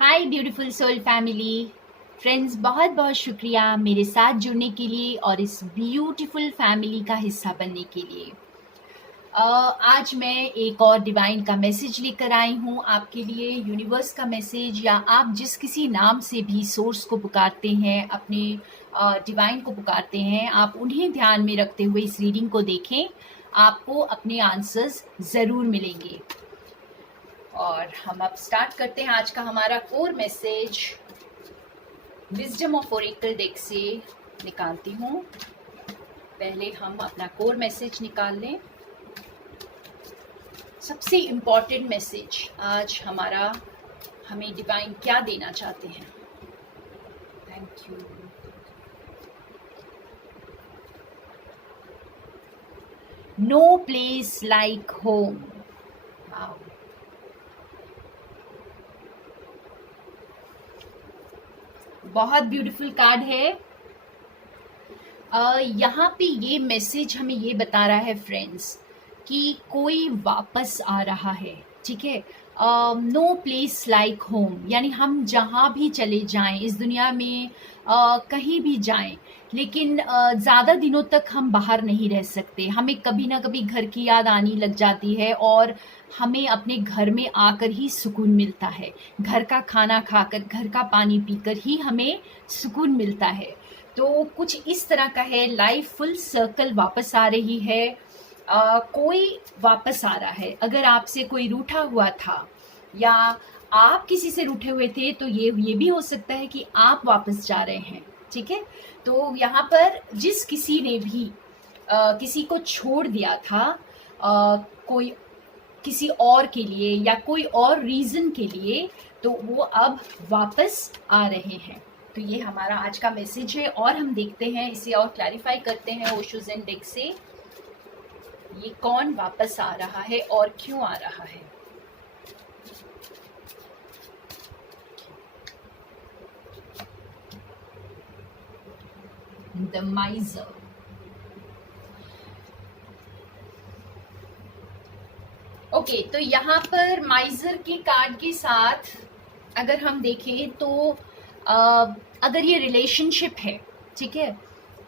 हाय beautiful soul family friends, बहुत बहुत शुक्रिया मेरे साथ जुड़ने के लिए और इस ब्यूटीफुल फैमिली का हिस्सा बनने के लिए। आज मैं एक और डिवाइन का मैसेज लेकर आई हूँ आपके लिए। यूनिवर्स का मैसेज, या आप जिस किसी नाम से भी सोर्स को पुकारते हैं, अपने डिवाइन को पुकारते हैं, आप उन्हें ध्यान में रखते हुए इस रीडिंग को देखें। आपको अपने आंसर्स ज़रूर मिलेंगे। और हम अब स्टार्ट करते हैं आज का हमारा core message. Wisdom of Oracle deck से निकालती हूँ। पहले हम अपना कोर मैसेज निकाल लें। सबसे इम्पॉर्टेंट मैसेज आज हमारा, हमें डिवाइन क्या देना चाहते हैं। Thank you. No place like home. बहुत ब्यूटीफुल कार्ड है। यहाँ पे ये मैसेज हमें ये बता रहा है फ्रेंड्स कि कोई वापस आ रहा है। ठीक है, नो प्लेस लाइक होम, यानी हम जहाँ भी चले जाएं इस दुनिया में, कहीं भी जाएं, लेकिन ज़्यादा दिनों तक हम बाहर नहीं रह सकते। हमें कभी ना कभी घर की याद आने लग जाती है और हमें अपने घर में आकर ही सुकून मिलता है। घर का खाना खाकर, घर का पानी पीकर ही हमें सुकून मिलता है। तो कुछ इस तरह का है। लाइफ फुल सर्कल वापस आ रही है। कोई वापस आ रहा है। अगर आपसे कोई रूठा हुआ था या आप किसी से रूठे हुए थे, तो ये भी हो सकता है कि आप वापस जा रहे हैं। ठीक है, तो यहाँ पर जिस किसी ने भी किसी को छोड़ दिया था, कोई किसी और के लिए या कोई और रीजन के लिए, तो वो अब वापस आ रहे हैं। तो ये हमारा आज का मैसेज है। और हम देखते हैं, इसे और क्लैरिफाई करते हैं ओशोज एंड डेक से। ये कौन वापस आ रहा है और क्यों आ रहा है। द माइजर। ओके, तो यहाँ पर माइजर के कार्ड के साथ अगर हम देखें तो अगर ये रिलेशनशिप है, ठीक है,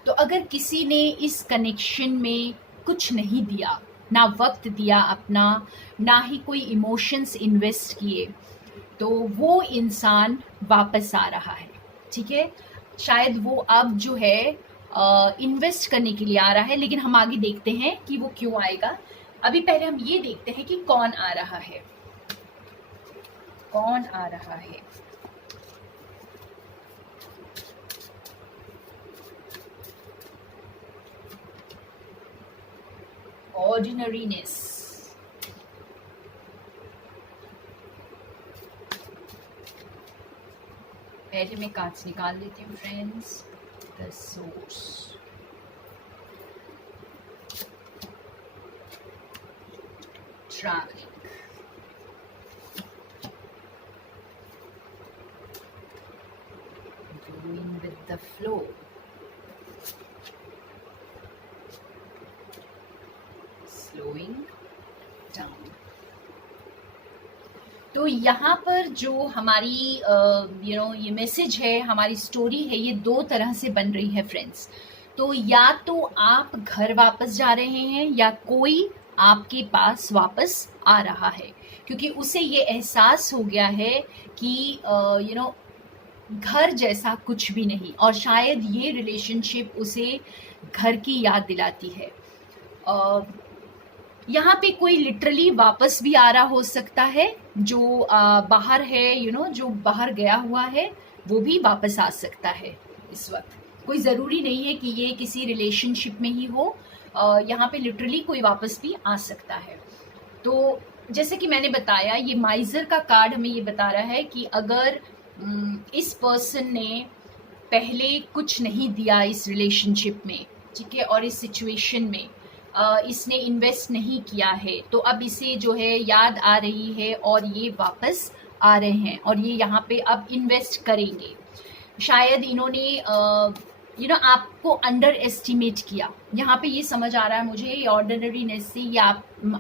तो अगर किसी ने इस कनेक्शन में कुछ नहीं दिया, ना वक्त दिया अपना, ना ही कोई इमोशंस इन्वेस्ट किए, तो वो इंसान वापस आ रहा है। ठीक है, शायद वो अब जो है इन्वेस्ट करने के लिए आ रहा है, लेकिन हम आगे देखते हैं कि वो क्यों आएगा। अभी पहले हम ये देखते हैं कि कौन आ रहा है। कौन आ रहा है। ऑर्डिनरीनेस। पहले मैं कार्ड्स निकाल लेती हूँ friends. The source, travelling, going with the flow, slowing down। तो यहाँ पर जो हमारी ये मैसेज है, हमारी स्टोरी है, ये दो तरह से बन रही है फ्रेंड्स। तो या तो आप घर वापस जा रहे हैं या कोई आपके पास वापस आ रहा है, क्योंकि उसे ये एहसास हो गया है कि घर जैसा कुछ भी नहीं, और शायद ये रिलेशनशिप उसे घर की याद दिलाती है। यहाँ पे कोई लिटरली वापस भी आ रहा हो सकता है, जो बाहर है, जो बाहर गया हुआ है वो भी वापस आ सकता है। इस वक्त कोई ज़रूरी नहीं है कि ये किसी रिलेशनशिप में ही हो। यहाँ पे लिटरली कोई वापस भी आ सकता है। तो जैसे कि मैंने बताया, ये माइजर का कार्ड हमें ये बता रहा है कि अगर इस पर्सन ने पहले कुछ नहीं दिया इस रिलेशनशिप में, ठीक है, और इस सिचुएशन में इसने इन्वेस्ट नहीं किया है, तो अब इसे जो है याद आ रही है और ये वापस आ रहे हैं और ये यहाँ पे अब इन्वेस्ट करेंगे। शायद इन्होंने आपको अंडर एस्टिमेट किया। यहाँ पे ये समझ आ रहा है मुझे, ये ऑर्डिनरीनेस से, या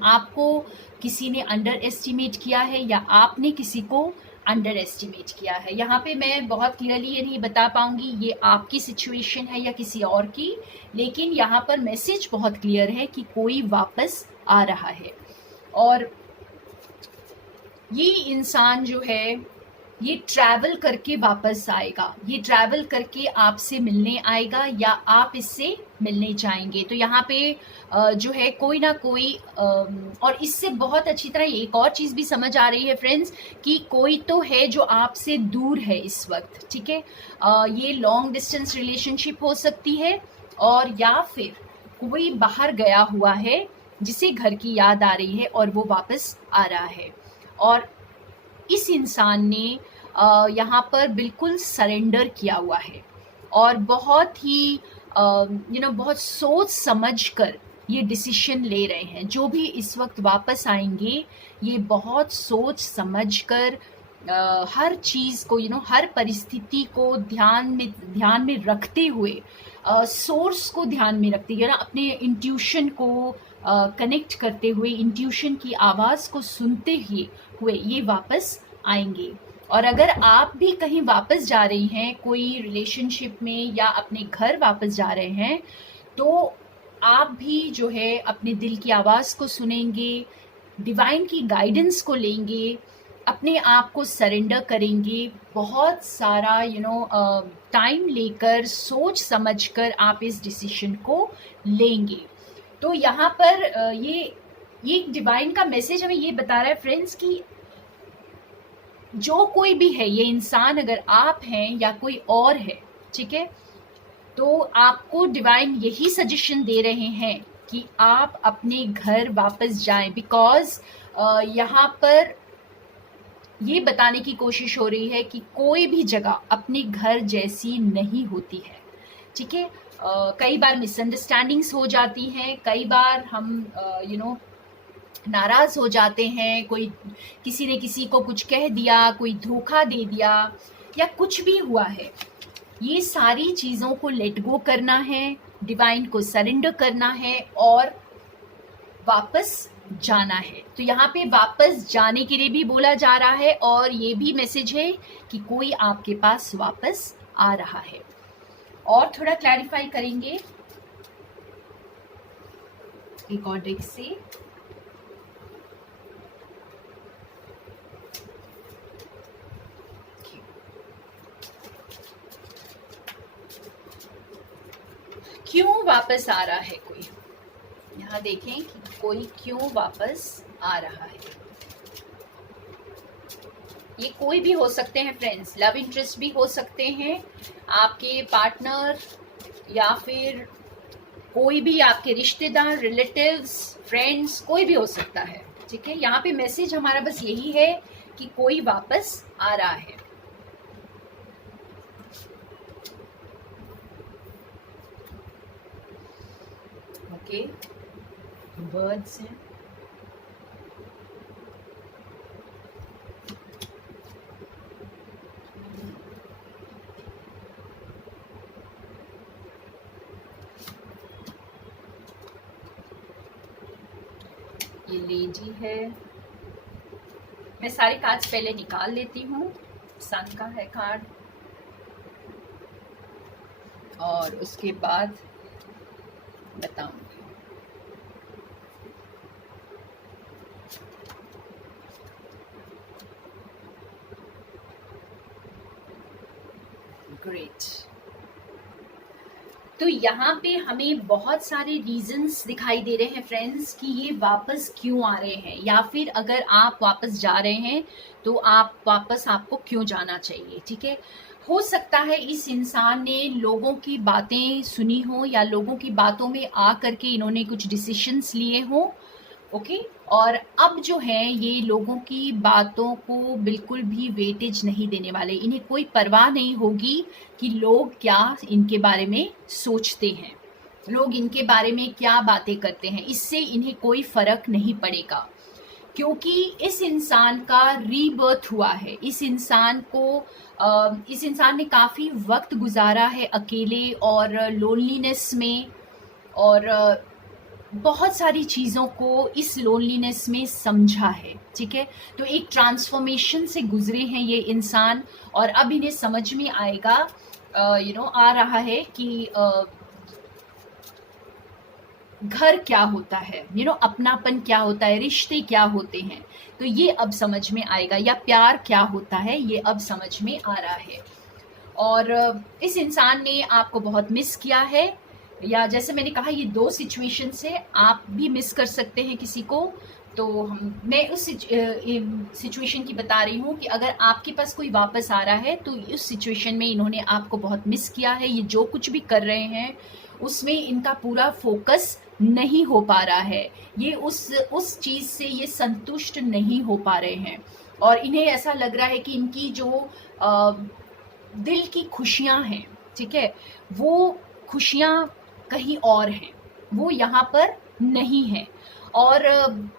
आपको किसी ने अंडर एस्टिमेट किया है या आपने किसी को अंडर एस्टिमेट किया है। यहाँ पे मैं बहुत क्लियरली ये नहीं बता पाऊंगी ये आपकी सिचुएशन है या किसी और की, लेकिन यहाँ पर मैसेज बहुत क्लियर है कि कोई वापस आ रहा है। और ये इंसान जो है ये ट्रैवल करके वापस आएगा, ये ट्रैवल करके आपसे मिलने आएगा या आप इससे मिलने जाएंगे। तो यहाँ पे जो है कोई ना कोई और इससे बहुत अच्छी तरह एक और चीज़ भी समझ आ रही है फ्रेंड्स कि कोई तो है जो आपसे दूर है इस वक्त, ठीक है। ये लॉन्ग डिस्टेंस रिलेशनशिप हो सकती है और या फिर कोई बाहर गया हुआ है जिसे घर की याद आ रही है और वो वापस आ रहा है। और इस इंसान ने यहाँ पर बिल्कुल सरेंडर किया हुआ है और बहुत ही बहुत सोच समझ कर ये डिसीजन ले रहे हैं। जो भी इस वक्त वापस आएंगे ये बहुत सोच समझ कर हर चीज़ को हर परिस्थिति को ध्यान में रखते हुए सोर्स को ध्यान में रखते हुए अपने इंट्यूशन को कनेक्ट करते हुए इंट्यूशन की आवाज़ को सुनते हुए ये वापस आएंगे। और अगर आप भी कहीं वापस जा रही हैं कोई रिलेशनशिप में या अपने घर वापस जा रहे हैं तो आप भी जो है अपने दिल की आवाज़ को सुनेंगे, डिवाइन की गाइडेंस को लेंगे, अपने आप को सरेंडर करेंगे, बहुत सारा टाइम लेकर सोच समझकर आप इस डिसीजन को लेंगे। तो यहाँ पर ये डिवाइन का मैसेज हमें ये बता रहा है फ्रेंड्स कि जो कोई भी है ये इंसान, अगर आप हैं या कोई और है, ठीक है, तो आपको डिवाइन यही सजेशन दे रहे हैं कि आप अपने घर वापस जाएं। बिकॉज यहाँ पर ये बताने की कोशिश हो रही है कि कोई भी जगह अपने घर जैसी नहीं होती है, ठीक है। कई बार मिसअंडरस्टैंडिंग्स हो जाती हैं, कई बार हम नाराज हो जाते हैं, कोई किसी ने किसी को कुछ कह दिया, कोई धोखा दे दिया या कुछ भी हुआ है। ये सारी चीज़ों को लेट गो करना है, डिवाइन को सरेंडर करना है और वापस जाना है। तो यहाँ पे वापस जाने के लिए भी बोला जा रहा है और ये भी मैसेज है कि कोई आपके पास वापस आ रहा है। और थोड़ा क्लैरिफाई करेंगे एक और डेक से। क्यों वापस आ रहा है कोई, यहाँ देखें कि कोई क्यों वापस आ रहा है। ये कोई भी हो सकते हैं फ्रेंड्स, लव इंटरेस्ट भी हो सकते हैं, आपके पार्टनर या फिर कोई भी आपके रिश्तेदार, रिलेटिव्स, फ्रेंड्स, कोई भी हो सकता है, ठीक है। यहाँ पे मैसेज हमारा बस यही है कि कोई वापस आ रहा है। ओके, बर्ड्स हैं, ये लेडी है। मैं सारे कार्ड्स पहले निकाल लेती हूँ। सन का है कार्ड और उसके बाद बताऊंगी। ग्रेट। तो यहाँ पे हमें बहुत सारे रीजंस दिखाई दे रहे हैं फ्रेंड्स कि ये वापस क्यों आ रहे हैं, या फिर अगर आप वापस जा रहे हैं तो आपको क्यों जाना चाहिए, ठीक है। हो सकता है इस इंसान ने लोगों की बातें सुनी हो या लोगों की बातों में आ करके इन्होंने कुछ डिसीशंस लिए हो, ओके। और अब जो है ये लोगों की बातों को बिल्कुल भी वेटेज नहीं देने वाले, इन्हें कोई परवाह नहीं होगी कि लोग क्या इनके बारे में सोचते हैं, लोग इनके बारे में क्या बातें करते हैं, इससे इन्हें कोई फर्क नहीं पड़ेगा। क्योंकि इस इंसान का रीबर्थ हुआ है, इस इंसान ने काफ़ी वक्त गुजारा है अकेले और लोनलीनेस में, और बहुत सारी चीज़ों को इस लोनलीनेस में समझा है, ठीक है। तो एक ट्रांसफॉर्मेशन से गुजरे हैं ये इंसान, और अब इन्हें समझ में आएगा, आ रहा है कि घर क्या होता है, अपनापन क्या होता है, रिश्ते क्या होते हैं। तो ये अब समझ में आएगा, या प्यार क्या होता है, ये अब समझ में आ रहा है। और इस इंसान ने आपको बहुत मिस किया है, या जैसे मैंने कहा ये दो सिचुएशन से आप भी मिस कर सकते हैं किसी को। तो मैं उस सिचुएशन की बता रही हूँ कि अगर आपके पास कोई वापस आ रहा है तो उस सिचुएशन में इन्होंने आपको बहुत मिस किया है। ये जो कुछ भी कर रहे हैं उसमें इनका पूरा फोकस नहीं हो पा रहा है, ये उस चीज़ से ये संतुष्ट नहीं हो पा रहे हैं, और इन्हें ऐसा लग रहा है कि इनकी जो दिल की खुशियां हैं, ठीक है, वो खुशियां कहीं और हैं, वो यहाँ पर नहीं है। और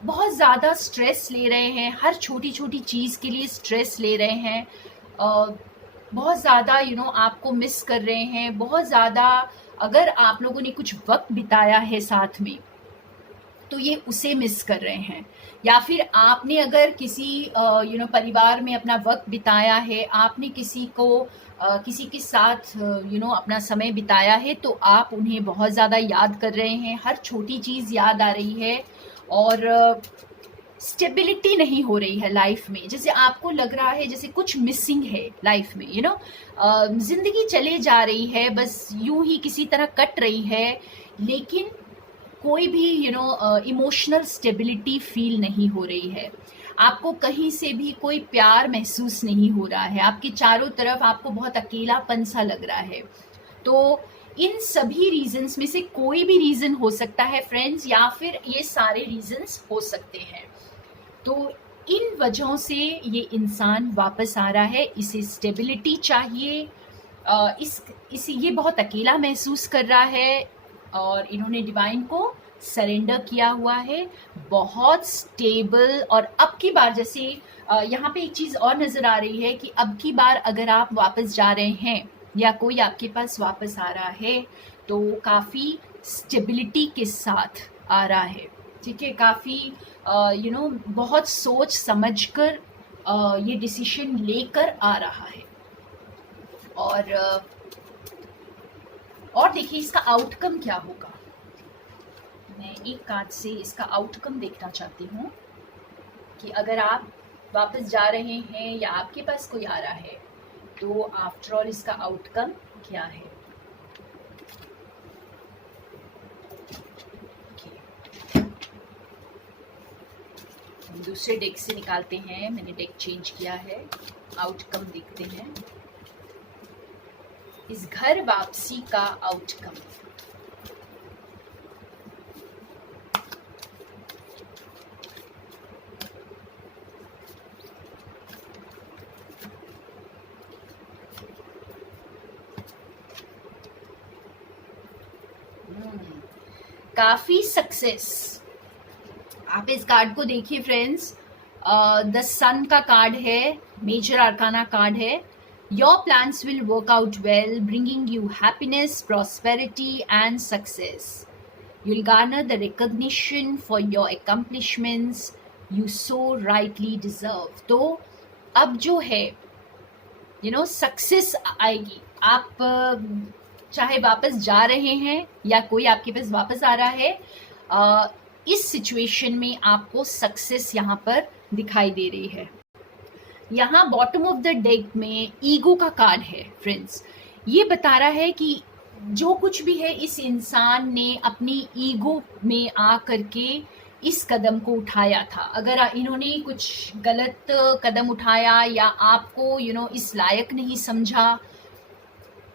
बहुत ज़्यादा स्ट्रेस ले रहे हैं, हर छोटी छोटी चीज़ के लिए स्ट्रेस ले रहे हैं, बहुत ज़्यादा आपको मिस कर रहे हैं बहुत ज़्यादा। अगर आप लोगों ने कुछ वक्त बिताया है साथ में तो ये उसे मिस कर रहे हैं, या फिर आपने अगर किसी परिवार में अपना वक्त बिताया है, आपने किसी किसी के साथ अपना समय बिताया है, तो आप उन्हें बहुत ज़्यादा याद कर रहे हैं, हर छोटी चीज़ याद आ रही है, और स्टेबिलिटी नहीं हो रही है लाइफ में। जैसे आपको लग रहा है जैसे कुछ मिसिंग है लाइफ में, जिंदगी चले जा रही है, बस यूं ही किसी तरह कट रही है, लेकिन कोई भी इमोशनल स्टेबिलिटी फील नहीं हो रही है। आपको कहीं से भी कोई प्यार महसूस नहीं हो रहा है, आपके चारों तरफ आपको बहुत अकेलापन सा लग रहा है। तो इन सभी रीजंस में से कोई भी रीजन हो सकता है फ्रेंड्स, या फिर ये सारे रीजंस हो सकते हैं। तो इन वजहों से ये इंसान वापस आ रहा है, इसे स्टेबिलिटी चाहिए, ये बहुत अकेला महसूस कर रहा है, और इन्होंने डिवाइन को सरेंडर किया हुआ है, बहुत स्टेबल। और अब की बार जैसे यहाँ पे एक चीज़ और नज़र आ रही है कि अब की बार अगर आप वापस जा रहे हैं या कोई आपके पास वापस आ रहा है तो काफ़ी स्टेबिलिटी के साथ आ रहा है, ठीक है, काफ़ी बहुत सोच समझकर ये डिसीजन लेकर आ रहा है। और देखिए इसका आउटकम क्या होगा। मैं एक कार्ड से इसका आउटकम देखना चाहती हूँ कि अगर आप वापस जा रहे हैं या आपके पास कोई आ रहा है तो आफ्टर ऑल इसका आउटकम क्या है। हम दूसरे डेक से निकालते हैं, मैंने डेक चेंज किया है, आउटकम देखते हैं, इस घर वापसी का आउटकम। काफी सक्सेस। आप इस कार्ड को देखिए फ्रेंड्स, द सन का कार्ड है, मेजर आर्काना कार्ड है। Your plans will work out well, bringing you happiness, prosperity, and success. You'll garner the recognition for your accomplishments you so rightly deserve. तो अब जो है सक्सेस आएगी। आप चाहे वापस जा रहे हैं या कोई आपके पास वापस आ रहा है, इस सिचुएशन में आपको सक्सेस यहाँ पर दिखाई दे रही है। यहाँ बॉटम ऑफ द डेक में ईगो का कार्ड है फ्रेंड्स। ये बता रहा है कि जो कुछ भी है इस इंसान ने अपनी ईगो में आ करके इस कदम को उठाया था। अगर इन्होंने कुछ गलत कदम उठाया या आपको इस लायक नहीं समझा,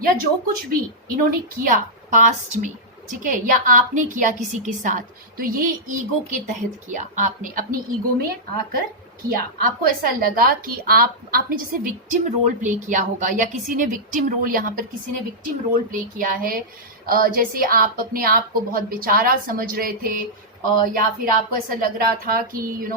या जो कुछ भी इन्होंने किया पास्ट में, ठीक है, या आपने किया किसी के साथ, तो ये ईगो के तहत किया, आपने अपनी ईगो में आकर किया। आपको ऐसा लगा कि आपने जैसे विक्टिम रोल प्ले किया होगा, या किसी ने विक्टिम रोल, यहाँ पर किसी ने विक्टिम रोल प्ले किया है। जैसे आप अपने आप को बहुत बेचारा समझ रहे थे, या फिर आपको ऐसा लग रहा था कि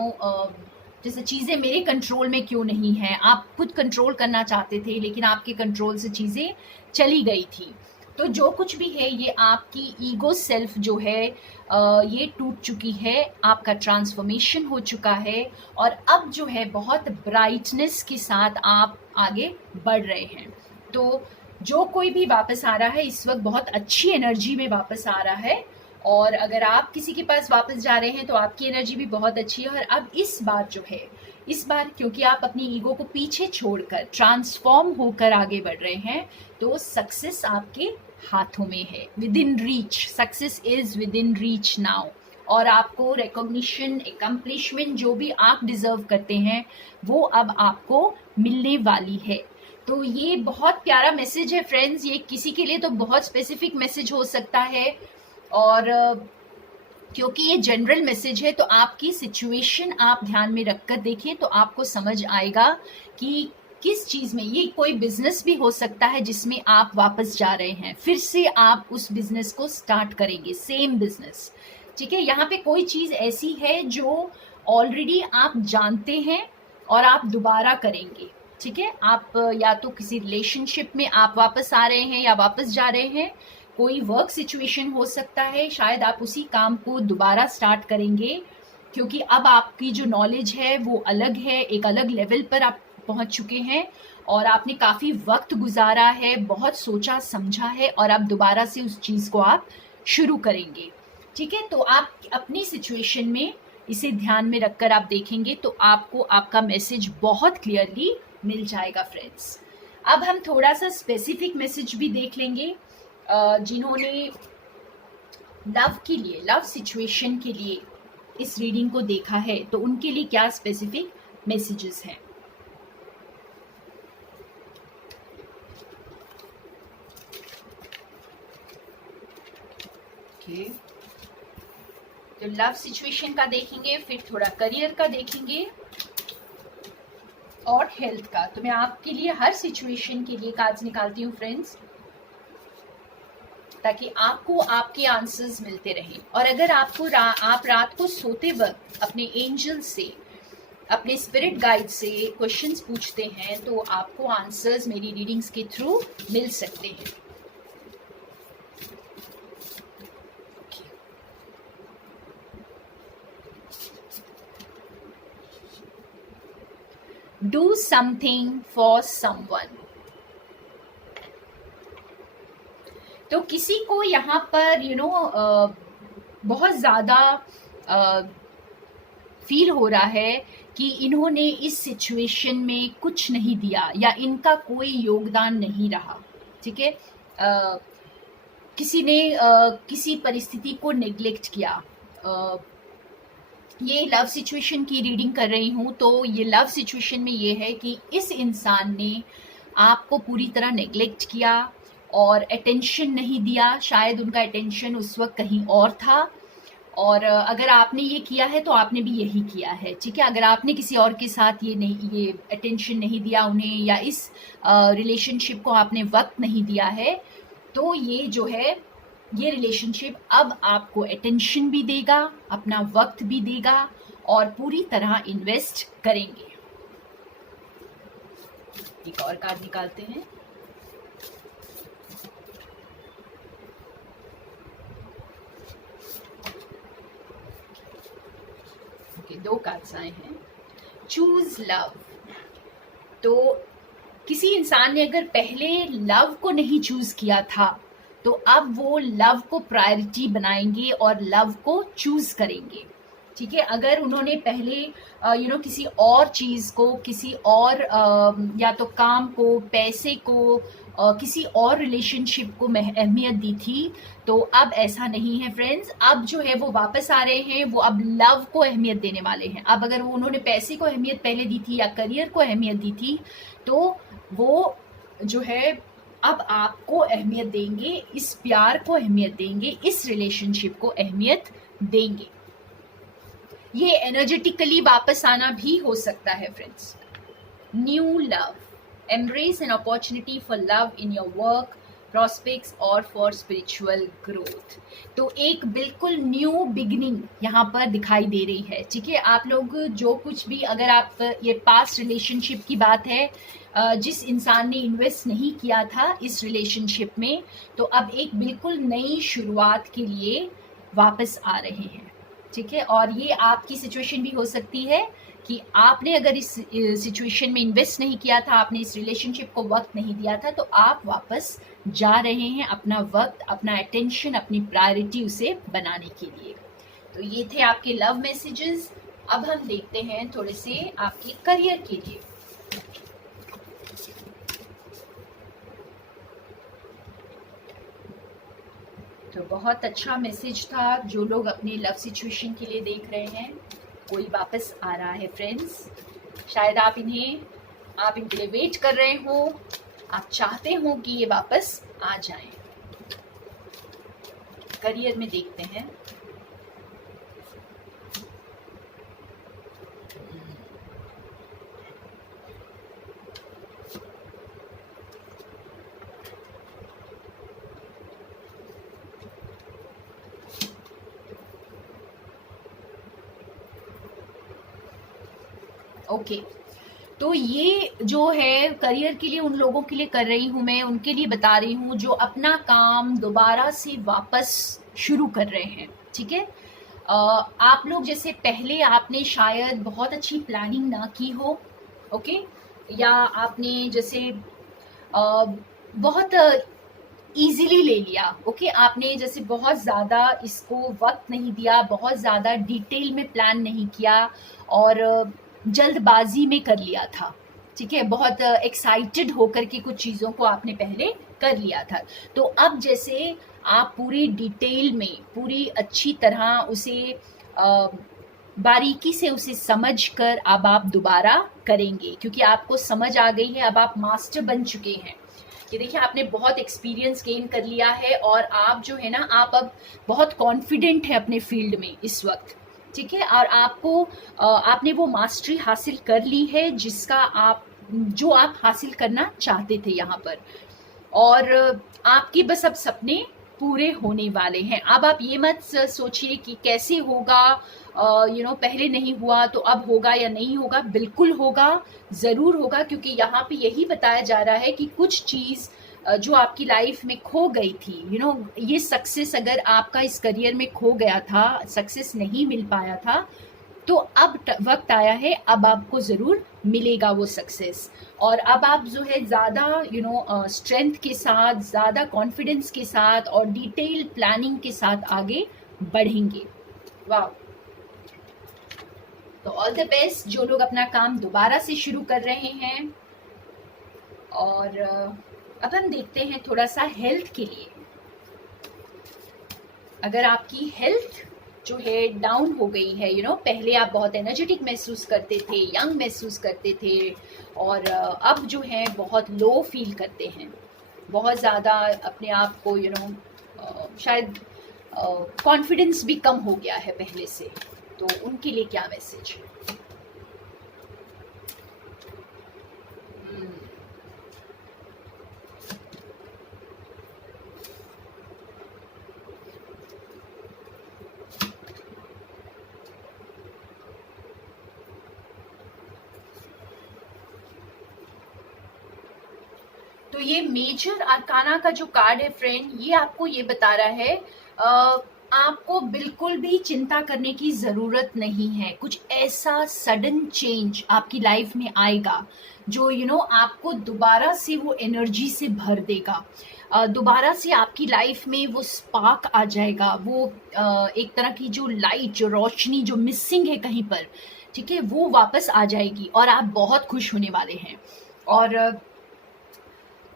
जैसे चीज़ें मेरे कंट्रोल में क्यों नहीं है। आप खुद कंट्रोल करना चाहते थे लेकिन आपके कंट्रोल से चीज़ें चली गई थी। तो जो कुछ भी है ये आपकी ईगो सेल्फ जो है ये टूट चुकी है, आपका ट्रांसफॉर्मेशन हो चुका है और अब जो है बहुत ब्राइटनेस के साथ आप आगे बढ़ रहे हैं। तो जो कोई भी वापस आ रहा है इस वक्त बहुत अच्छी एनर्जी में वापस आ रहा है, और अगर आप किसी के पास वापस जा रहे हैं तो आपकी एनर्जी भी बहुत अच्छी है। और अब इस बार जो है, इस बार क्योंकि आप अपनी ईगो को पीछे छोड़कर ट्रांसफॉर्म होकर आगे बढ़ रहे हैं, तो सक्सेस आपके हाथों में है, with in reach. Success is with in reach now. और आपको रिकॉग्निशन, एकम्प्लिशमेंट जो भी आप डिजर्व करते हैं वो अब आपको मिलने वाली है। तो ये बहुत प्यारा मैसेज है फ्रेंड्स। ये किसी के लिए तो बहुत स्पेसिफिक मैसेज हो सकता है, और क्योंकि ये जनरल मैसेज है तो आपकी सिचुएशन आप ध्यान में रखकर देखिए तो आपको समझ आएगा कि किस चीज़ में। ये कोई बिजनेस भी हो सकता है जिसमें आप वापस जा रहे हैं, फिर से आप उस बिजनेस को स्टार्ट करेंगे, सेम बिजनेस। ठीक है, यहाँ पे कोई चीज़ ऐसी है जो ऑलरेडी आप जानते हैं और आप दोबारा करेंगे। ठीक है, आप या तो किसी रिलेशनशिप में आप वापस आ रहे हैं या वापस जा रहे हैं, कोई वर्क सिचुएशन हो सकता है, शायद आप उसी काम को दोबारा स्टार्ट करेंगे, क्योंकि अब आपकी जो नॉलेज है वो अलग है, एक अलग लेवल पर आप पहुंच चुके हैं और आपने काफ़ी वक्त गुजारा है, बहुत सोचा समझा है, और अब दोबारा से उस चीज़ को आप शुरू करेंगे। ठीक है, तो आप अपनी सिचुएशन में इसे ध्यान में रखकर आप देखेंगे तो आपको आपका मैसेज बहुत क्लियरली मिल जाएगा फ्रेंड्स। अब हम थोड़ा सा स्पेसिफिक मैसेज भी देख लेंगे। जिन्होंने लव के लिए, लव सिचुएशन के लिए इस रीडिंग को देखा है तो उनके लिए क्या स्पेसिफिक मैसेजेस हैं। ओके, तो लव सिचुएशन का देखेंगे, फिर थोड़ा करियर का देखेंगे और हेल्थ का। तो मैं आपके लिए हर सिचुएशन के लिए कार्ड्स निकालती हूँ फ्रेंड्स, ताकि आपको आपके आंसर्स मिलते रहें। और अगर आपको आप रात को सोते वक्त अपने एंजल से, अपने स्पिरिट गाइड से क्वेश्चंस पूछते हैं तो आपको आंसर्स मेरी रीडिंग्स के थ्रू मिल सकते हैं। Do something for someone. तो किसी को यहाँ पर बहुत ज़्यादा फील हो रहा है कि इन्होंने इस सिचुएशन में कुछ नहीं दिया या इनका कोई योगदान नहीं रहा। ठीक है, किसी ने किसी परिस्थिति को नेग्लेक्ट किया। ये लव सिचुएशन की रीडिंग कर रही हूँ, तो ये लव सिचुएशन में ये है कि इस इंसान ने आपको पूरी तरह नेग्लेक्ट किया और अटेंशन नहीं दिया। शायद उनका अटेंशन उस वक्त कहीं और था, और अगर आपने ये किया है तो आपने भी यही किया है। ठीक है, अगर आपने किसी और के साथ ये अटेंशन नहीं दिया उन्हें, या इस रिलेशनशिप को आपने वक्त नहीं दिया है, तो ये जो है ये रिलेशनशिप अब आपको अटेंशन भी देगा, अपना वक्त भी देगा और पूरी तरह इन्वेस्ट करेंगे। एक और कार्ड निकालते हैं। दो कार्ड्स आए हैं। Choose love. तो किसी इंसान ने अगर पहले लव को नहीं चूज किया था तो अब वो लव को प्रायोरिटी बनाएंगे और लव को चूज करेंगे। ठीक है, अगर उन्होंने पहले किसी और चीज़ को, किसी और या तो काम को, पैसे को, किसी और रिलेशनशिप को अहमियत दी थी, तो अब ऐसा नहीं है फ्रेंड्स। अब जो है वो वापस आ रहे हैं, वो अब लव को अहमियत देने वाले हैं। अब अगर उन्होंने पैसे को अहमियत पहले दी थी या करियर को अहमियत दी थी, तो वो जो है अब आपको अहमियत देंगे, इस प्यार को अहमियत देंगे, इस रिलेशनशिप को अहमियत देंगे। ये एनर्जेटिकली वापस आना भी हो सकता है friends. New love, embrace an opportunity for love in your work, prospects और फॉर स्पिरिचुअल ग्रोथ। तो एक बिल्कुल न्यू बिगिनिंग यहाँ पर दिखाई दे रही है। ठीक है, आप लोग जो कुछ भी, अगर आप ये पास्ट रिलेशनशिप की बात है, जिस इंसान ने इन्वेस्ट नहीं किया था इस रिलेशनशिप में, तो अब एक बिल्कुल नई शुरुआत के लिए वापस आ रहे हैं। ठीक है, और ये आपकी सिचुएशन भी हो सकती है कि आपने अगर इस सिचुएशन में इन्वेस्ट नहीं किया था, आपने इस रिलेशनशिप को वक्त नहीं दिया था, तो आप वापस जा रहे हैं अपना वक्त, अपना अटेंशन, अपनी प्रायोरिटी उसे बनाने के लिए। तो ये थे आपके लव मैसेजेस। अब हम देखते हैं थोड़े से आपके करियर के लिए। तो बहुत अच्छा मैसेज था। जो लोग अपने लव सिचुएशन के लिए देख रहे हैं, कोई वापस आ रहा है फ्रेंड्स। शायद आप इनके लिए वेट कर रहे हो, आप चाहते हो कि ये वापस आ जाएं। करियर में देखते हैं। ओके, तो ये जो है करियर के लिए उन लोगों के लिए कर रही हूँ मैं, उनके लिए बता रही हूँ जो अपना काम दोबारा से वापस शुरू कर रहे हैं। ठीक है, आप लोग जैसे पहले आपने शायद बहुत अच्छी प्लानिंग ना की हो, ओके, या आपने जैसे बहुत इजीली ले लिया, ओके, आपने जैसे बहुत ज़्यादा इसको वक्त नहीं दिया, बहुत ज़्यादा डिटेल में प्लान नहीं किया और जल्दबाजी में कर लिया था। ठीक है, बहुत एक्साइटेड होकर के कुछ चीज़ों को आपने पहले कर लिया था। तो अब जैसे आप पूरी डिटेल में, पूरी अच्छी तरह उसे बारीकी से उसे समझ कर अब आप दोबारा करेंगे, क्योंकि आपको समझ आ गई है, अब आप मास्टर बन चुके हैं। कि देखिए, आपने बहुत एक्सपीरियंस गेन कर लिया है और आप जो है ना, आप अब बहुत कॉन्फिडेंट है अपने फील्ड में इस वक्त। ठीक है, और आपने वो मास्टरी हासिल कर ली है जो आप हासिल करना चाहते थे यहाँ पर। और आपके बस अब सपने पूरे होने वाले हैं। अब आप ये मत सोचिए कि कैसे होगा, पहले नहीं हुआ तो अब होगा या नहीं होगा। बिल्कुल होगा, ज़रूर होगा, क्योंकि यहाँ पे यही बताया जा रहा है कि कुछ चीज़ जो आपकी लाइफ में खो गई थी, ये सक्सेस अगर आपका इस करियर में खो गया था, सक्सेस नहीं मिल पाया था, तो अब वक्त आया है, अब आपको ज़रूर मिलेगा वो सक्सेस। और अब आप जो है ज़्यादा स्ट्रेंथ के साथ, ज़्यादा कॉन्फिडेंस के साथ और डिटेल प्लानिंग के साथ आगे बढ़ेंगे। वाह, तो ऑल द बेस्ट जो लोग अपना काम दोबारा से शुरू कर रहे हैं। और अब हम देखते हैं थोड़ा सा हेल्थ के लिए। अगर आपकी हेल्थ जो है डाउन हो गई है, पहले आप बहुत एनर्जेटिक महसूस करते थे, यंग महसूस करते थे, और अब जो है बहुत लो फील करते हैं, बहुत ज़्यादा अपने आप को शायद कॉन्फिडेंस भी कम हो गया है पहले से, तो उनके लिए क्या मैसेज है? तो ये मेजर आर्काना का जो कार्ड है फ्रेंड, ये आपको ये बता रहा है आपको बिल्कुल भी चिंता करने की ज़रूरत नहीं है। कुछ ऐसा सडन चेंज आपकी लाइफ में आएगा जो आपको दोबारा से वो एनर्जी से भर देगा। दोबारा से आपकी लाइफ में वो स्पार्क आ जाएगा, वो एक तरह की जो लाइट, जो रोशनी जो मिसिंग है कहीं पर, ठीक है, वो वापस आ जाएगी और आप बहुत खुश होने वाले हैं। और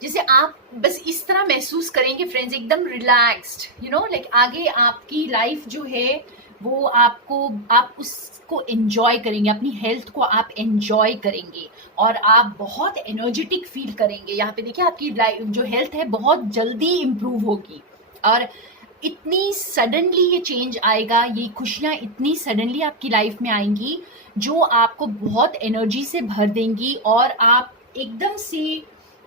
जैसे आप बस इस तरह महसूस करेंगे फ्रेंड्स, एकदम रिलैक्स्ड, लाइक आगे आपकी लाइफ जो है वो आप उसको एंजॉय करेंगे, अपनी हेल्थ को आप एंजॉय करेंगे और आप बहुत एनर्जेटिक फील करेंगे। यहाँ पे देखिए, आपकी लाइफ जो हेल्थ है बहुत जल्दी इम्प्रूव होगी और इतनी सडनली ये चेंज आएगा, ये खुशियाँ इतनी सडनली आपकी लाइफ में आएंगी जो आपको बहुत एनर्जी से भर देंगी और आप एकदम से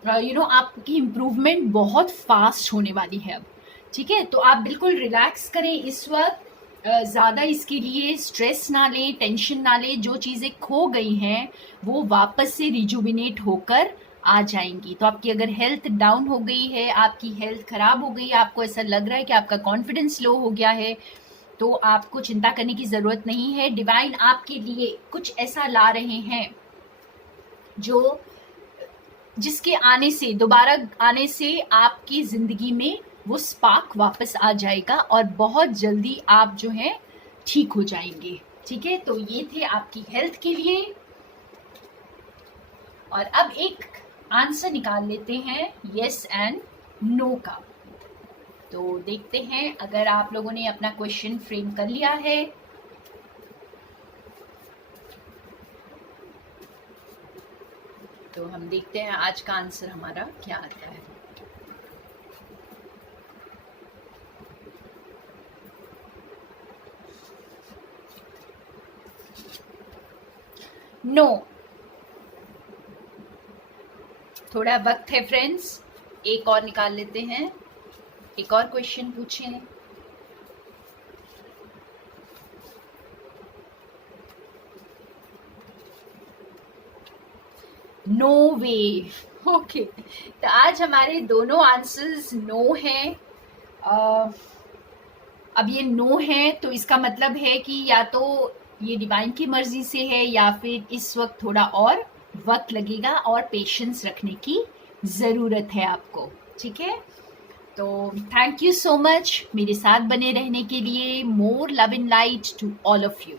आपकी इम्प्रूवमेंट बहुत फास्ट होने वाली है अब। ठीक है, तो आप बिल्कुल रिलैक्स करें इस वक्त, ज़्यादा इसके लिए स्ट्रेस ना लें, टेंशन ना लें। जो चीज़ें खो गई हैं वो वापस से रिजुविनेट होकर आ जाएंगी। तो आपकी अगर हेल्थ डाउन हो गई है, आपकी हेल्थ खराब हो गई है, आपको ऐसा लग रहा है कि आपका कॉन्फिडेंस लो हो गया है, तो आपको चिंता करने की ज़रूरत नहीं है। डिवाइन आपके लिए कुछ ऐसा ला रहे हैं जो जिसके आने से, दोबारा आने से आपकी ज़िंदगी में वो स्पार्क वापस आ जाएगा और बहुत जल्दी आप जो है ठीक हो जाएंगे। ठीक है, तो ये थे आपकी हेल्थ के लिए। और अब एक आंसर निकाल लेते हैं यस एंड नो का। तो देखते हैं अगर आप लोगों ने अपना क्वेश्चन फ्रेम कर लिया है। तो हम देखते हैं आज का आंसर हमारा क्या आता है। नो। थोड़ा वक्त है फ्रेंड्स, एक और निकाल लेते हैं, एक और क्वेश्चन पूछें। नो वे। ओके, तो आज हमारे दोनों आंसर्स नो हैं। अब ये नो है तो इसका मतलब है कि या तो ये डिवाइन की मर्जी से है या फिर इस वक्त थोड़ा और वक्त लगेगा और पेशेंस रखने की ज़रूरत है आपको। ठीक है, तो थैंक यू सो मच मेरे साथ बने रहने के लिए। More love in light to all of you.